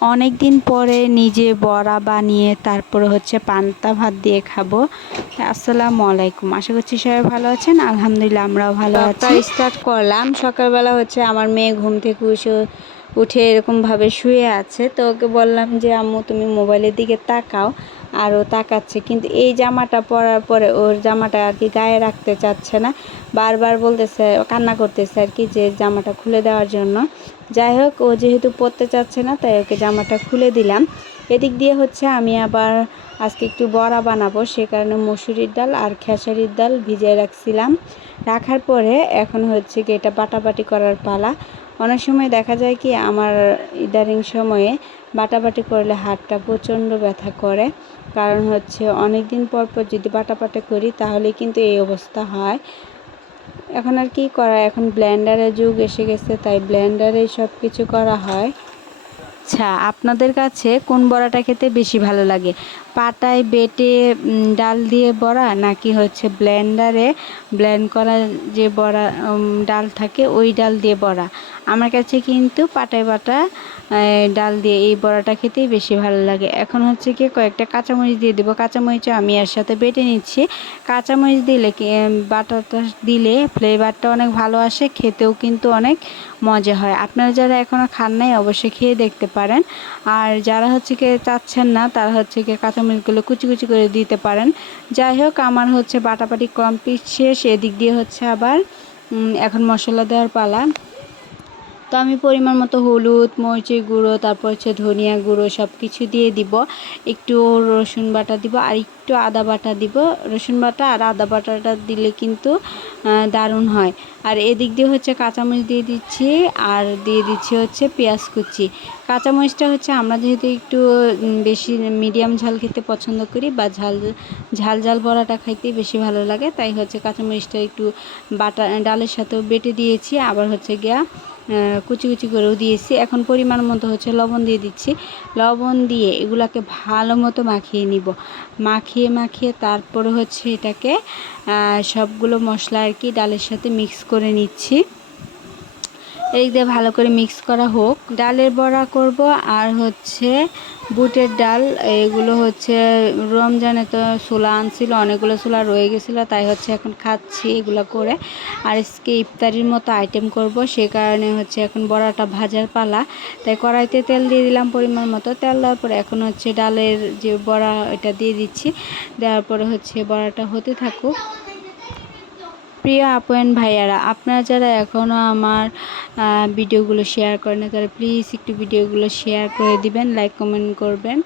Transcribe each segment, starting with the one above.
অনেক দিন পরে নিজে বড়া বানিয়ে তারপরে হচ্ছে পান্তা ভাত দিয়ে খাবো। আসসালামু আলাইকুম, আশা করছি সবাই ভালো আছেন। আলহামদুলিল্লাহ আমরাও ভালো আছি। স্টার্ট করলাম সকালবেলা হচ্ছে আমার মেয়ে ঘুম থেকে উঠে এরকমভাবে শুয়ে আছে, তো ওকে বললাম যে আম্মু তুমি মোবাইলের দিকে তাকাও, আর ও তাকাচ্ছে, কিন্তু এই জামাটা পরার পরে ওর জামাটা আর কি গায়ে রাখতে চাচ্ছে না, বারবার বলতেছে, কান্না করতেছে আর কি যে জামাটা খুলে দেওয়ার জন্য। যাই হোক, ও যেহেতু পরতে চাচ্ছে না তাই ওকে জামাটা খুলে দিলাম। এদিক দিয়ে হচ্ছে আমি আবার আজকে একটু বড়া বানাবো, সে কারণে মসুরির ডাল আর খেসারির ডাল ভিজিয়ে রাখছিলাম। রাখার পরে এখন হচ্ছে কি এটা বাটাবাটি করার পালা। অনেক সময় দেখা যায় কি আমার ইদারিং সময়ে বাটাবাটি করলে হাতটা প্রচণ্ড ব্যথা করে, কারণ হচ্ছে অনেক দিন পর পর যদি বাটাবাটি করি তাহলে কিন্তু এই অবস্থা হয়। এখন আর কি করা, এখন ব্লেন্ডারের যুগ এসে গেছে, তাই ব্লেন্ডারে সব কিছু করা হয়। আচ্ছা, আপনাদের কাছে কোন বড়াটা খেতে বেশি ভালো লাগে? পাটায় বেটে ডাল দিয়ে বড়া, নাকি হচ্ছে ব্লেন্ডারে ব্লেন্ড করা যে বড়া ডাল থাকে ওই ডাল দিয়ে বড়া? আমার কাছে কিন্তু পাটায় বাটা ডাল দিয়ে এই বড়াটা খেতেই বেশি ভালো লাগে। এখন হচ্ছে কি কয়েকটা কাঁচামরিচ দিয়ে দেবো, কাঁচামরিচও আমি এর সাথে বেটে নিচ্ছি। কাঁচামরিচ দিলে বাটাটা দিলে ফ্লেভারটা অনেক ভালো আসে, খেতেও কিন্তু অনেক মজা হয়। আপনারা যারা এখনও খান নাই অবশ্যই খেয়ে দেখতে পারেন, আর যারা হচ্ছে কি চাচ্ছেন না তারা হচ্ছে কি কাঁচামরিচগুলো কুচি কুচি করে দিতে পারেন। যাই হোক, আমার হচ্ছে বাটাবাটি কমপ্লিট শেষ। এদিক দিয়ে হচ্ছে আবার এখন মশলা দেওয়ার পালা। তো আমি পরিমাণ মতো হলুদ, মরিচের গুঁড়ো, তারপর হচ্ছে ধনিয়া গুঁড়ো সব কিছু দিয়ে দিব। একটু রসুন বাটা দিব আর একটু আদা বাটা দিব। রসুন বাটা আর আদা বাটাটা দিলে কিন্তু দারুণ হয়। আর এদিক দিয়ে হচ্ছে কাঁচামরিচ দিয়ে দিচ্ছি, আর দিয়ে দিচ্ছি হচ্ছে পেঁয়াজ কুচি। কাঁচামরিচটা হচ্ছে আমরা যেহেতু একটু বেশি মিডিয়াম ঝাল খেতে পছন্দ করি, বা ঝাল ঝাল বড়াটা খাইতে বেশি ভালো লাগে, তাই হচ্ছে কাঁচামরিচটা একটু বাটা ডালের সাথেও বেটে দিয়েছি, আবার হচ্ছে গিয়া কুচি কুচি করেও দিয়েছি। এখন পরিমাণ মতো হচ্ছে লবণ দিয়ে দিচ্ছি। লবণ দিয়ে এগুলাকে ভালো মতো মাখিয়ে নিব। মাখিয়ে তারপরে হচ্ছে এটাকে সবগুলো মশলা আর কি ডালের সাথে মিক্স করে নিচ্ছি। এই দিয়ে ভালো করে মিক্স করা হোক। ডালের বড়া করব, আর হচ্ছে বুটের ডাল। এগুলো হচ্ছে রমজানে তো ছোলা আনছিল, অনেকগুলো ছোলা রয়ে গেছিলো, তাই হচ্ছে এখন খাচ্ছি এগুলো করে। আর আজকে ইফতারির মতো আইটেম করব, সে কারণে হচ্ছে এখন বড়াটা ভাজার পালা। তাই কড়াইতে তেল দিয়ে দিলাম পরিমাণ মতো। তেল দেওয়ার পরে এখন হচ্ছে ডালের যে বড়া এটা দিয়ে দিচ্ছি। দেওয়ার পরে হচ্ছে বড়াটা হতে থাকুক। প্রিয় আপু এন্ড ভাইয়ারা, আপনারা যারা এখনও আমার ভিডিওগুলো শেয়ার করেন না তারা প্লিজ একটু ভিডিওগুলো শেয়ার করে দিবেন, লাইক কমেন্ট করবেন।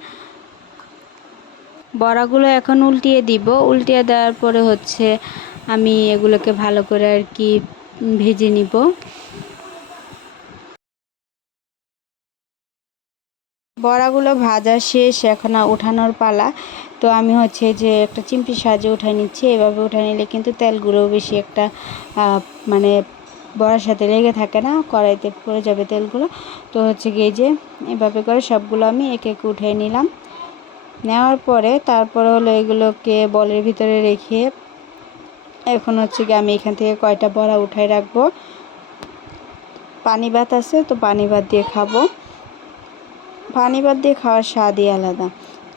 বড়াগুলো এখন উল্টিয়ে দিব। উল্টিয়ে দেওয়ার পরে হচ্ছে আমি এগুলোকে ভালো করে আর কি ভেজে নিব। বড়াগুলো ভাজা শেষ, এখন উঠানোর পালা। তো আমি হচ্ছে যে একটা চিমটির সাহায্যে উঠাই নিচ্ছি। এভাবে উঠাই নিলে কিন্তু তেলগুলো বেশি একটা মানে বড়ার সাথে লেগে থাকে না, কড়াইতে পড়ে যাবে তেলগুলো। তো হচ্ছে গিয়ে যে এভাবে করে সবগুলো আমি একে একে উঠিয়ে নিলাম। নেওয়ার পরে তারপরে হলো এগুলোকে বলের ভিতরে রেখে এখন হচ্ছে গিয়ে আমি এখান থেকে কয়টা বড়া উঠাই রাখবো। পানি ভাত আছে, তো পানি ভাত দিয়ে খাবো। পানি ভাত দিয়ে খাওয়ার স্বাদই আলাদা।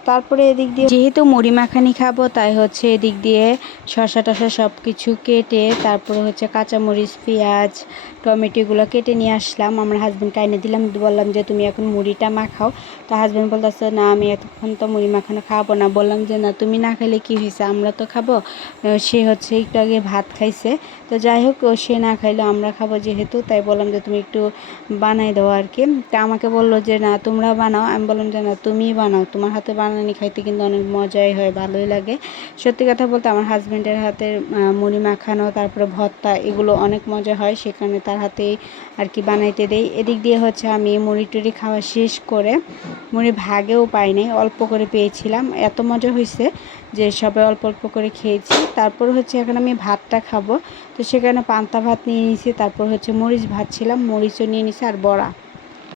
তারপরে এদিক দিয়ে যেহেতু মুড়ি মাখানি খাবো, তাই হচ্ছে এদিক দিয়ে শসা টসা সব কিছু কেটে তারপরে হচ্ছে কাঁচামরিচ, পেঁয়াজ, টমেটোগুলো কেটে নিয়ে আসলাম। আমার হাজব্যান্ডকে এনে দিলাম, বললাম যে তুমি এখন মুড়িটা মাখাও। তো হাজব্যান্ড বলতেছে না আমি এতক্ষণ তো মুড়ি মাখানো খাবো না। বললাম যে না, তুমি না খেলে কী হয়েছে, আমরা তো খাবো। সে হচ্ছে একটু আগে ভাত খাইছে, তো যাই হোক সে না খাইলে আমরা খাবো যেহেতু, তাই বললাম যে তুমি একটু বানাই দাও আর কি। তা আমাকে বললো যে না তোমরা বানাও। আমি বললাম যে না তুমিই বানাও, তোমার হাতে বানানি খাইতে কিন্তু অনেক মজাই হয়, ভালোই লাগে। সত্যি কথা বলতে আমার হাজব্যান্ডের হাতের মুড়ি মাখানো তারপরে ভর্তা এগুলো অনেক মজা হয়, সেখানে তার হাতেই আর কি বানাইতে দেই। এদিক দিয়ে হচ্ছে আমি মুড়ি টুড়ি খাওয়া শেষ করে, মুড়ি ভাগেও পাই নাই, অল্প করে পেয়েছিলাম, এত মজা হয়েছে যে সবাই অল্প অল্প করে খেয়েছি। তারপর হচ্ছে এখন আমি ভাতটা খাবো, তো সেখানে পান্তা ভাত নিয়ে নিয়েছি, তারপর হচ্ছে মরিচ ভাত ছিলাম, মরিচও নিয়ে নিয়েছি আর বড়া।